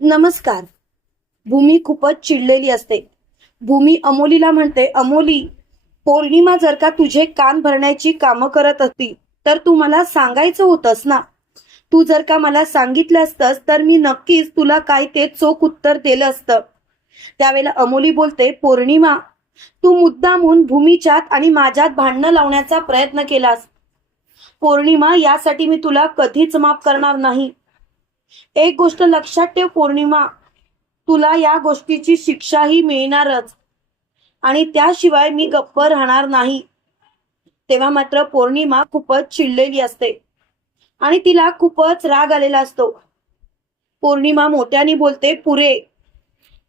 नमस्कार. भूमी खूपच चिडलेली असते. भूमी अमोलीला म्हणते अमोली पौर्णिमा जर का तुझे कान भरण्याची कामं करत असती तर तू मला सांगायचं होतंस ना? तू जर का मला सांगितलं असतंस तर मी नक्कीच तुला काय ते चोख उत्तर दिलं असतं. त्यावेळेला अमोली बोलते पौर्णिमा तू मुद्दामून भूमीच्यात आणि माझ्यात भांडणं लावण्याचा प्रयत्न केलास. पौर्णिमा यासाठी मी तुला कधीच माफ करणार नाही. एक गोष्ट लक्षात ठेव पौर्णिमा. तुला या गोष्टीची शिक्षाही मिळणारच. आणि त्याशिवाय मी गप्प राहणार नाही. तेव्हा मात्र पौर्णिमा खूपच चिडलेली असते. आणि तिला खूपच राग आलेला असतो. पौर्णिमा मोठ्याने बोलते पुरे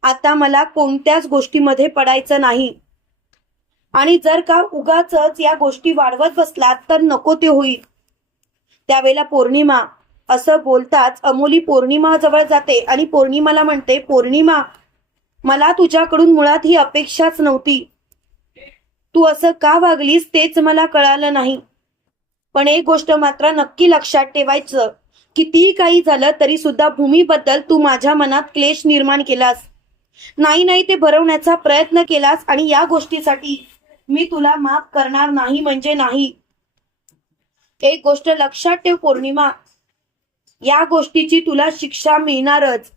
आता मला कोणत्याच गोष्टीमध्ये पडायचं नाही. आणि जर का उगाच या गोष्टी वाढवत बसलात तर नको ते होईल. त्यावेळेला पौर्णिमा असं बोलताच अमोली पौर्णिमा जवळ जाते आणि पौर्णिमाला म्हणते पौर्णिमा मला तुझ्याकडून मुळात ही अपेक्षाच नव्हती. तू असं का वागलीस तेच मला कळालं नाही. पण एक गोष्ट मात्र नक्की लक्षात ठेवायचं कितीही काही झालं तरी सुद्धा भूमीबद्दल तू माझ्या मनात क्लेश निर्माण केलास. नाही नाही ते भरवण्याचा प्रयत्न केलास आणि या गोष्टीसाठी मी तुला माफ करणार नाही म्हणजे नाही. एक गोष्ट लक्षात ठेव पौर्णिमा. या गोष्टीची तुला शिक्षा मिळणारच.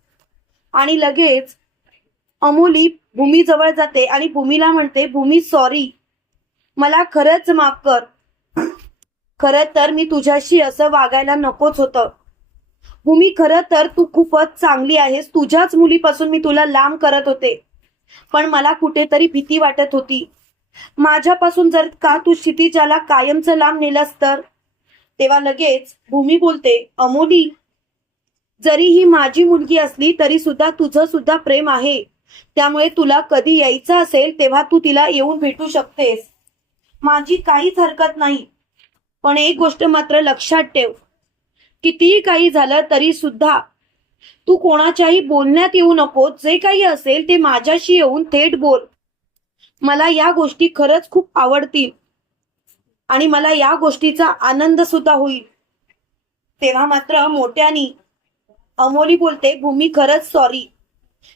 आणि लगेच अमोली भूमी जवळ जाते आणि भूमीला म्हणते भूमी सॉरी मला खरंच माफ कर. खरं तर मी तुझ्याशी असं वागायला नकोच होतं. भूमी खरं तर तू खूपच चांगली आहेस. तुझ्याच मुलीपासून मी तुला लांब करत होते. पण मला कुठेतरी भीती वाटत होती. माझ्यापासून जर का तू क्षितिजाला कायमचं लांब नेलंस तर? तेव्हा लगेच भूमी बोलते अमोली जरी ही माझी मुलगी असली तरी सुद्धा तुझं सुद्धा प्रेम आहे. त्यामुळे तुला कधी यायचं असेल तेव्हा तू तिला येऊन भेटू शकतेस. माझी काहीच हरकत नाही. पण एक गोष्ट मात्र लक्षात ठेव. कितीही काही झालं तरी सुद्धा तू कोणाच्याही बोलण्यात येऊ नको. जे काही असेल ते माझ्याशी येऊन थेट बोल. मला या गोष्टी खरंच खूप आवडतील. आणि मला या गोष्टीचा आनंद सुद्धा होईल. तेव्हा मात्र मोठ्यानी अमोली बोलते भूमी खरंच सॉरी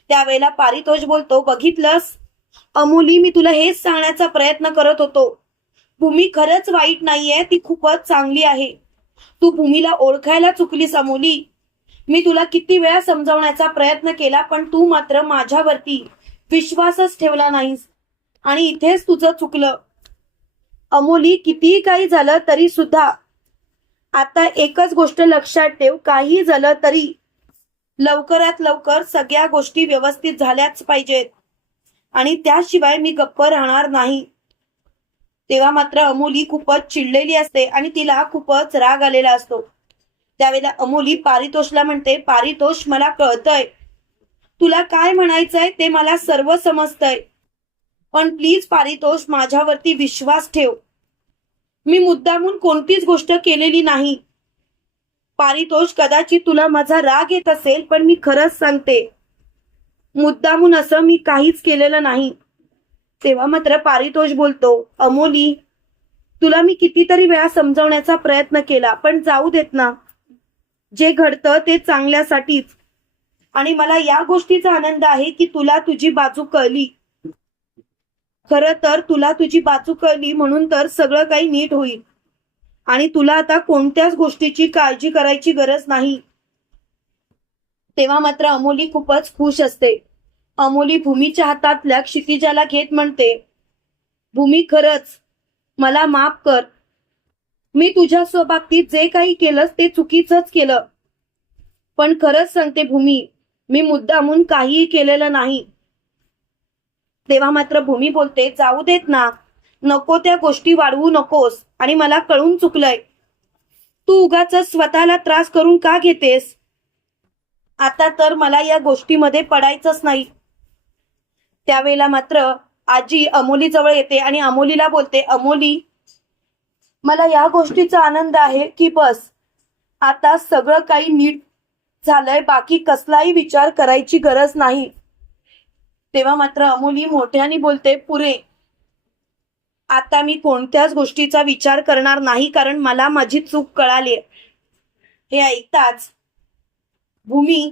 त्यावेळेला पारितोष बोलतो बघितलंस? अमोली मी तुला हेच सांगण्याचा प्रयत्न करत होतो. भूमी खरंच वाईट नाहीये ती खूपच चांगली आहे. तू भूमीला ओळखायला चुकलीस अमोली. मी तुला किती वेळा समजावण्याचा प्रयत्न केला पण तू मात्र माझ्यावरती विश्वासच ठेवला नाहीस. आणि इथेच तुझं चुकलं. अमोली कितीही काही झालं तरी सुद्धा आता एकच गोष्ट लक्षात ठेव काही झालं तरी लवकरात लवकर सगळ्या गोष्टी व्यवस्थित झाल्याच पाहिजेत. आणि त्याशिवाय मी गप्प राहणार नाही. तेव्हा मात्र अमोली खूपच चिडलेली असते आणि तिला खूपच राग आलेला असतो. त्यावेळेला अमोली पारितोषला म्हणते पारितोष मला कळतंय. तुला काय म्हणायचंय ते मला सर्व समजतंय. पण प्लीज पारितोष माझ्यावरती विश्वास ठेव. मी मुद्दामून कोणतीच गोष्ट केलेली नाही. पारितोष कदाचित तुला माझा राग येत असेल पण मी खरंच सांगते. मुद्दामून असं मी काहीच केलेलं नाही. तेव्हा मात्र पारितोष बोलतो अमोली तुला मी कितीतरी वेळा समजवण्याचा प्रयत्न केला पण जाऊ देत ना. जे घडतं ते चांगल्यासाठीच. आणि मला या गोष्टीचा आनंद आहे की तुला तुझी बाजू कळली. खरं तर तुला तुझी बाजू कळली म्हणून तर सगळं काही नीट होईल. आणि तुला आता कोणत्याच गोष्टीची काळजी करायची गरज नाही. तेव्हा मात्र अमोली खूपच खुश असते. अमोली भूमीच्या हातातल्या क्षितिजाला घेत म्हणते भूमी खरंच. मला माफ कर. मी तुझ्या स्वबाबतीत जे काही केलंस ते चुकीचंच केलं. पण खरंच सांगते भूमी मी मुद्दामून काहीही केलेलं नाही. तेव्हा मात्र भूमी बोलते जाऊ देत ना. नको त्या गोष्टी वाढवू नकोस. आणि मला कळून चुकलंय. तू उगाच स्वतःला त्रास करून का घेतेस? आता तर मला या गोष्टीमध्ये पडायचंच नाही. त्यावेळेला मात्र आजी अमोली जवळ येते आणि अमोलीला बोलते अमोली मला या गोष्टीचा आनंद आहे की बस. आता सगळं काही नीट झालंय बाकी कसलाही विचार करायची गरज नाही. तेव्हा मात्र अमोली मोठ्याने बोलते पुरे आता मी कोणत्याच गोष्टीचा विचार करणार नाही कारण मला माझी चूक कळाली हे ऐकताच भूमी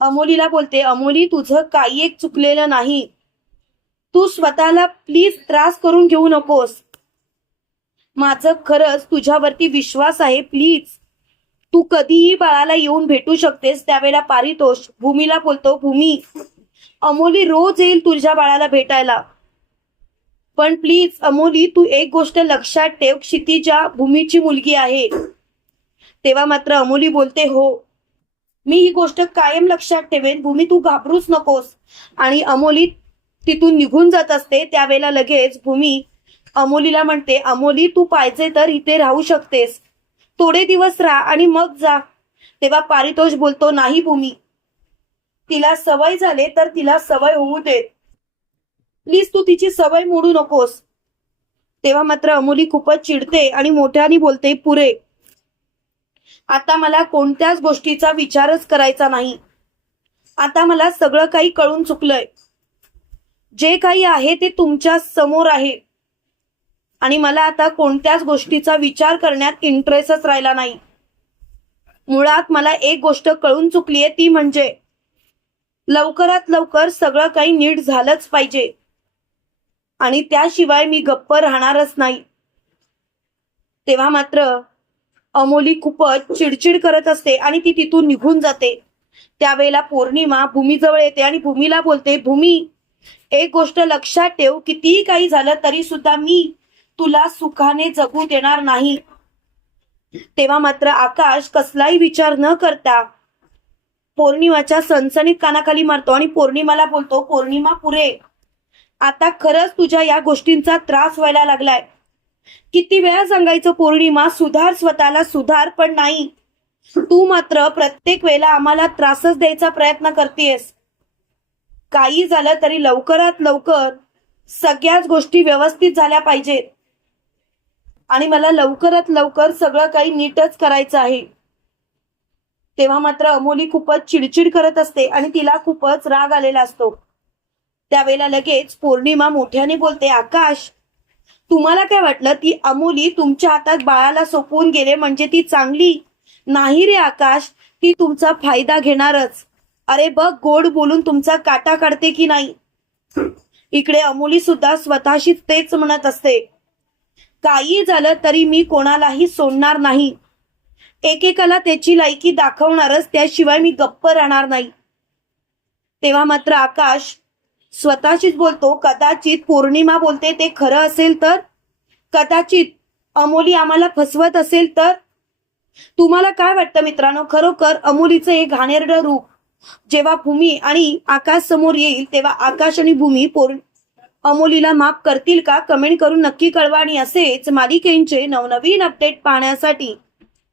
अमोलीला बोलते अमोली तुझं काही एक चुकलेलं नाही. तू स्वतःला प्लीज त्रास करून घेऊ नकोस. माझं खरंच तुझ्यावरती विश्वास आहे प्लीज तू कधीही बाळाला येऊन भेटू शकतेस त्यावेळेला पारितोष. भूमीला बोलतो भूमी अमोली रोज येईल तुझ्या बाळाला भेटायला. पण प्लीज अमोली तू एक गोष्ट लक्षात ठेव क्षितिजा भूमीची मुलगी आहे. तेव्हा मात्र अमोली बोलते हो मी ही गोष्ट कायम लक्षात ठेवेन भूमी तू घाबरूच नकोस. आणि अमोली तिथून निघून जात असते त्यावेळेला लगेच भूमी अमोलीला म्हणते अमोली तू पाहिजे तर इथे राहू शकतेस. थोडे दिवस राहा आणि मग जा. तेव्हा पारितोष बोलतो नाही भूमी तिला सवय झाले तर तिला सवय होऊ दे. प्लीज तू तिची सवय मोडू नकोस. तेव्हा मात्र अमोली खूपच चिडते आणि मोठ्याने बोलते पुरे आता मला कोणत्याच गोष्टीचा विचारच करायचा नाही. आता मला सगळं काही कळून चुकलंय. जे काही आहे ते तुमच्यासमोर आहे. आणि मला आता कोणत्याच गोष्टीचा विचार करण्यात इंटरेस्टच राहिला नाही. मुळात मला एक गोष्ट कळून चुकलीये ती म्हणजे लवकरात लवकर सगळं काही नीट झालंच पाहिजे. आणि त्याशिवाय मी गप्प राहणारच नाही. तेव्हा मात्र अमोली खूपच चिडचिड करत असते आणि ती तिथून निघून जाते. त्यावेळेला पौर्णिमा भूमीजवळ येते आणि भूमीला बोलते भूमी एक गोष्ट लक्षात ठेव कितीही काही झालं तरी सुद्धा मी तुला सुखाने जगू देणार नाही. तेव्हा मात्र आकाश कसलाही विचार न करता पौर्णिमाच्या सणसणीत कानाखाली मारतो आणि पौर्णिमाला बोलतो पौर्णिमा पुरे आता खरंच तुझ्या या गोष्टींचा त्रास व्हायला लागलाय. किती वेळा सांगायचं पौर्णिमा सुधार स्वतःला सुधार पण नाही. तू मात्र प्रत्येक वेळेला आम्हाला त्रासच द्यायचा प्रयत्न करतेस काही झालं तरी लवकरात लवकर सगळ्याच गोष्टी व्यवस्थित झाल्या पाहिजेत. आणि मला लवकरात लवकर सगळं काही नीटच करायचं आहे. तेव्हा मात्र अमोली खूपच चिडचिड करत असते आणि तिला खूपच राग आलेला असतो. त्यावेळेला लगेच पौर्णिमा मोठ्याने बोलते आकाश तुम्हाला काय वाटलं ती अमोली तुमच्या हातात बाळाला सोपवून गेले म्हणजे ती चांगली? नाही रे आकाश ती तुमचा फायदा घेणारच. अरे बघ गोड बोलून तुमचा काटा काढते की नाही? इकडे अमोली सुद्धा स्वतःशी तेच म्हणत असते काही झालं तरी मी कोणालाही सोडणार नाही. एकेकाला त्याची लायकी दाखवणारच त्याशिवाय मी गप्प राहणार नाही. तेव्हा मात्र आकाश स्वतःशीच बोलतो कदाचित पौर्णिमा बोलते ते खरं असेल तर? कदाचित अमोली आम्हाला फसवत असेल तर? तुम्हाला काय वाटतं मित्रांनो? खरोखर अमोलीचं हे घाणेरड रूप जेव्हा भूमी आणि आकाश समोर येईल तेव्हा आकाश आणि भूमी पौर् अमोलीला माफ करतील का? कमेंट करून नक्की कळवा. आणि असेच मालिकेंचे नवनवीन अपडेट पाहण्यासाठी